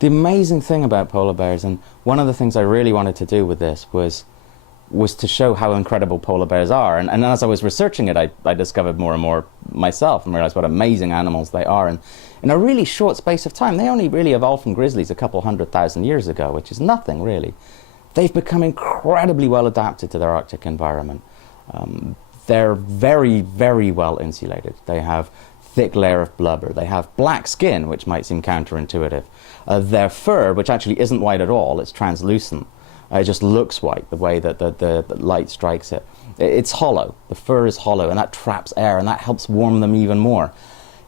The amazing thing about polar bears, and one of the things I really wanted to do with this was to show how incredible polar bears are. And as I was researching it, I discovered more and more myself and realized what amazing animals they are. And in a really short space of time, they only really evolved from grizzlies a couple 100,000 years ago, which is nothing really. They've become incredibly well adapted to their Arctic environment. They're very, very well insulated. They have thick layer of blubber. They have black skin, which might seem counterintuitive. Their fur, which actually isn't white at all, it's translucent. It just looks white, the way that the light strikes it. It's hollow. The fur is hollow, and that traps air, and that helps warm them even more.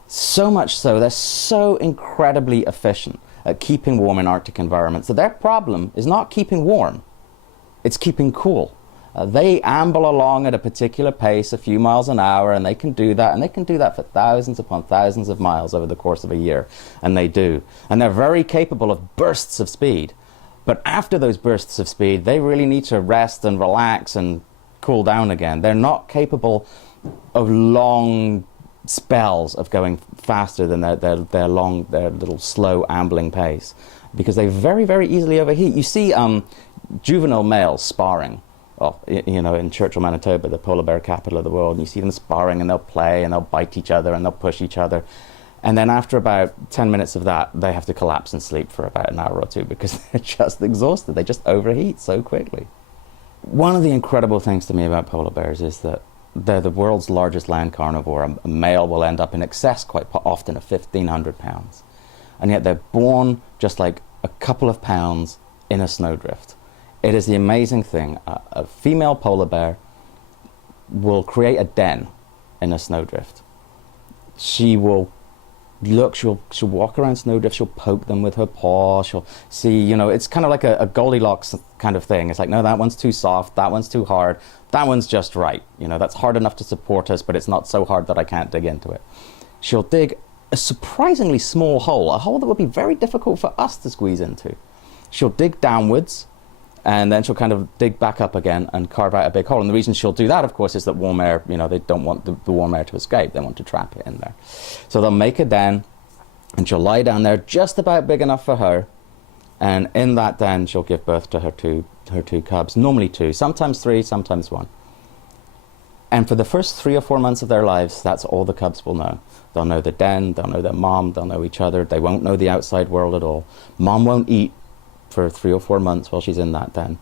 So much so, they're so incredibly efficient at keeping warm in Arctic environments that their problem is not keeping warm, it's keeping cool. They amble along at a particular pace, a few miles an hour, and they can do that for thousands upon thousands of miles over the course of a year, and they do. And they're very capable of bursts of speed. But after those bursts of speed, they really need to rest and relax and cool down again. They're not capable of long spells of going faster than their little slow ambling pace, because they very, very easily overheat. You see juvenile males sparring. Well, you know, in Churchill, Manitoba, the polar bear capital of the world, and you see them sparring, and they'll play and they'll bite each other and they'll push each other. And then after about 10 minutes of that, they have to collapse and sleep for about an hour or two because they're just exhausted. They just overheat so quickly. One of the incredible things to me about polar bears is that they're the world's largest land carnivore. A male will end up in excess quite often of 1,500 pounds. And yet they're born just like a couple of pounds in a snowdrift. It is the amazing thing. A female polar bear will create a den in a snowdrift. She will look, she'll walk around snowdrift, she'll poke them with her paw, she'll see, you know, it's kind of like a Goldilocks kind of thing. It's like, no, that one's too soft, that one's too hard, that one's just right. You know, that's hard enough to support us, but it's not so hard that I can't dig into it. She'll dig a surprisingly small hole, a hole that would be very difficult for us to squeeze into. She'll dig downwards, and then she'll kind of dig back up again and carve out a big hole. And the reason she'll do that, of course, is that warm air, you know, they don't want the warm air to escape. They want to trap it in there. So they'll make a den, and she'll lie down there just about big enough for her. And in that den, she'll give birth to her two cubs, normally two, sometimes three, sometimes one. And for the first 3 or 4 months of their lives, that's all the cubs will know. They'll know the den, they'll know their mom, they'll know each other. They won't know the outside world at all. Mom won't eat for 3 or 4 months while she's in that den.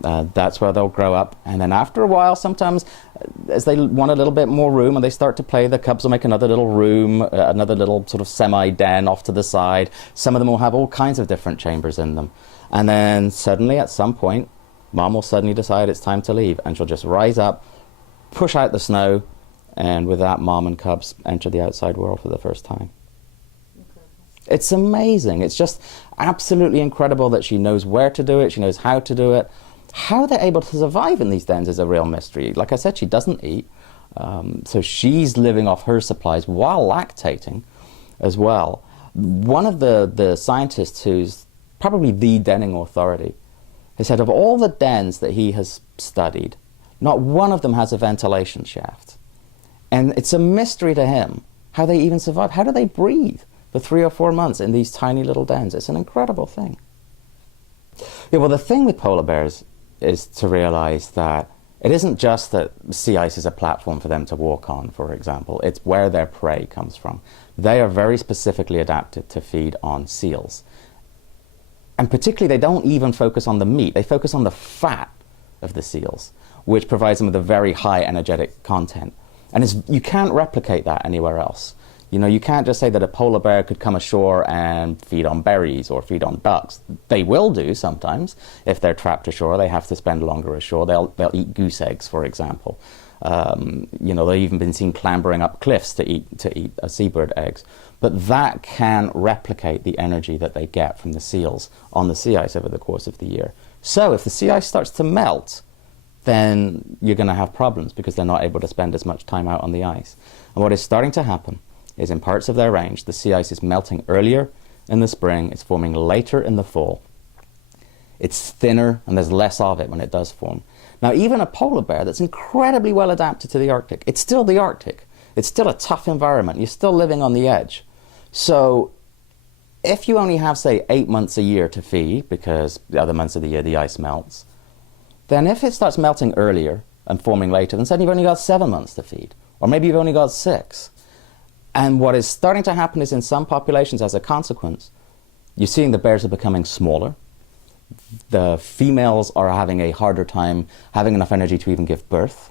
That's where they'll grow up. And then after a while, sometimes as they want a little bit more room and they start to play, the cubs will make another little room, another little sort of semi-den off to the side. Some of them will have all kinds of different chambers in them. And then suddenly, at some point, mom will suddenly decide it's time to leave, and she'll just rise up, push out the snow, and with that, mom and cubs enter the outside world for the first time. It's amazing. It's just absolutely incredible that she knows where to do it, she knows how to do it. How they're able to survive in these dens is a real mystery. Like I said, she doesn't eat, so she's living off her supplies while lactating as well. One of the scientists, who's probably the denning authority, has said of all the dens that he has studied, not one of them has a ventilation shaft. And it's a mystery to him how they even survive. How do they breathe for 3 or 4 months in these tiny little dens? It's an incredible thing. Yeah, well, the thing with polar bears is to realize that it isn't just that sea ice is a platform for them to walk on, for example. It's where their prey comes from. They are very specifically adapted to feed on seals. And particularly, they don't even focus on the meat. They focus on the fat of the seals, which provides them with a very high energetic content. And you can't replicate that anywhere else. You know, you can't just say that a polar bear could come ashore and feed on berries or feed on ducks. They will do sometimes. If they're trapped ashore, they have to spend longer ashore. They'll eat goose eggs, for example. You know, they've even been seen clambering up cliffs to eat seabird eggs. But that can replicate the energy that they get from the seals on the sea ice over the course of the year. So if the sea ice starts to melt, then you're going to have problems because they're not able to spend as much time out on the ice. And what is starting to happen is in parts of their range, the sea ice is melting earlier in the spring, it's forming later in the fall. It's thinner and there's less of it when it does form. Now, even a polar bear that's incredibly well adapted to the Arctic, it's still the Arctic. It's still a tough environment. You're still living on the edge. So If you only have, say, 8 months a year to feed, because the other months of the year the ice melts, then if it starts melting earlier and forming later, then suddenly you've only got 7 months to feed, or maybe you've only got 6. And what is starting to happen is in some populations, as a consequence, you're seeing the bears are becoming smaller. The females are having a harder time having enough energy to even give birth.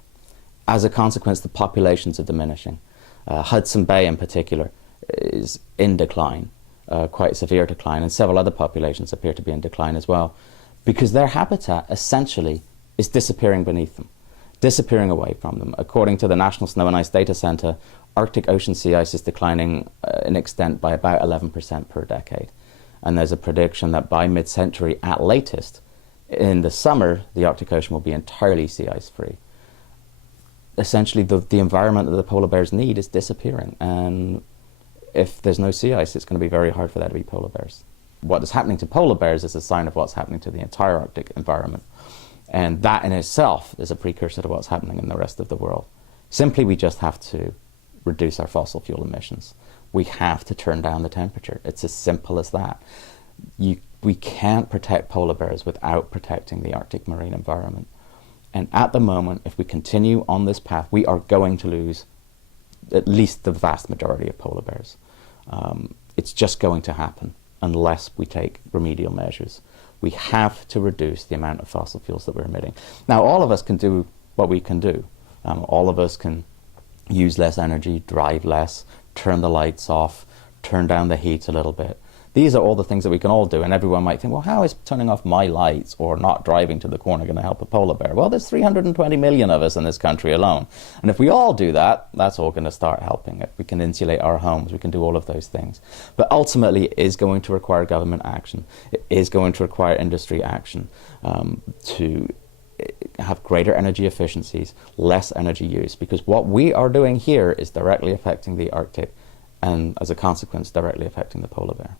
As a consequence, the populations are diminishing. Hudson Bay in particular is in decline, quite severe decline, and several other populations appear to be in decline as well, because their habitat essentially is disappearing beneath them, disappearing away from them. According to the National Snow and Ice Data Center, Arctic Ocean sea ice is declining in extent by about 11% per decade. And there's a prediction that by mid-century at latest, in the summer, the Arctic Ocean will be entirely sea ice free. Essentially, the environment that the polar bears need is disappearing. And if there's no sea ice, it's going to be very hard for there to be polar bears. What is happening to polar bears is a sign of what's happening to the entire Arctic environment. And that in itself is a precursor to what's happening in the rest of the world. Simply, we just have to reduce our fossil fuel emissions. We have to turn down the temperature. It's as simple as that. We can't protect polar bears without protecting the Arctic marine environment. And at the moment, if we continue on this path, we are going to lose at least the vast majority of polar bears. It's just going to happen unless we take remedial measures. We have to reduce the amount of fossil fuels that we're emitting. Now, all of us can do what we can do. All of us can use less energy, drive less, turn the lights off, turn down the heat a little bit. These are all the things that we can all do, and everyone might think, well, how is turning off my lights or not driving to the corner going to help a polar bear? Well, there's 320 million of us in this country alone, and if we all do that, that's all going to start helping. If we can insulate our homes, we can do all of those things. But ultimately, it is going to require government action. It is going to require industry action to have greater energy efficiencies, less energy use, because what we are doing here is directly affecting the Arctic and, as a consequence, directly affecting the polar bear.